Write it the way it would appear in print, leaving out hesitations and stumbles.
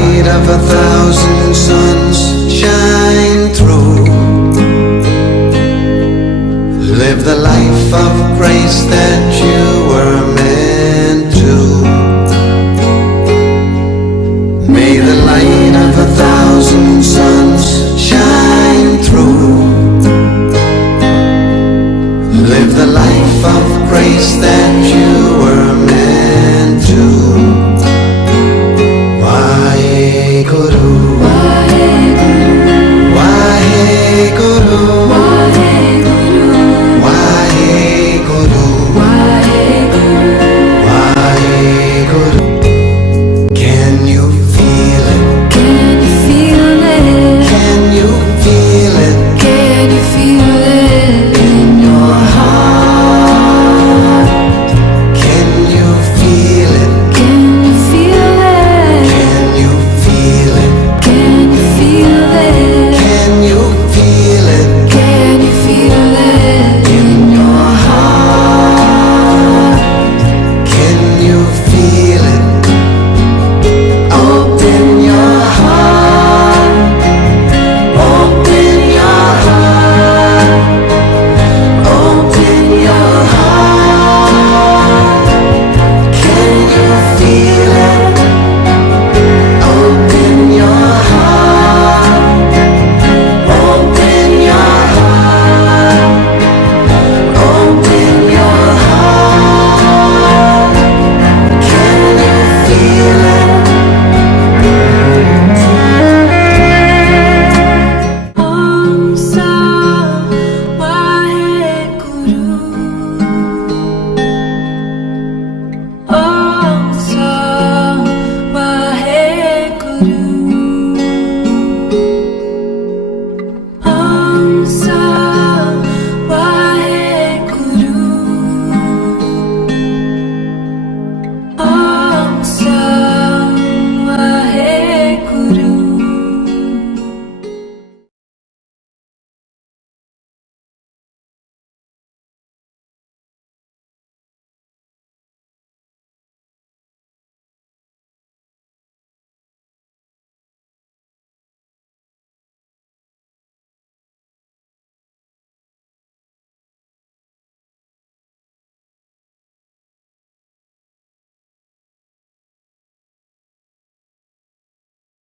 light of 1,000 suns shine through. Live the life of grace that you were meant to. May the light of 1,000 suns shine through. Live the life of grace that you were meant to. Waheguru, Waheguru, Waheguru, Waheguru, Waheguru. Can you feel it? Can you feel it? Can you feel it? Can you feel it in your heart? Can you feel it? Can you feel it? Can you feel it? Can you feel it? Can you feel it? Can you feel it in your heart? Can you feel it? Open your heart. Open your heart. Open your heart. Can you feel it? Open your heart. Open your heart. Open your heart. Can you feel it? Om Sa Waheguru. Om Sa Waheguru.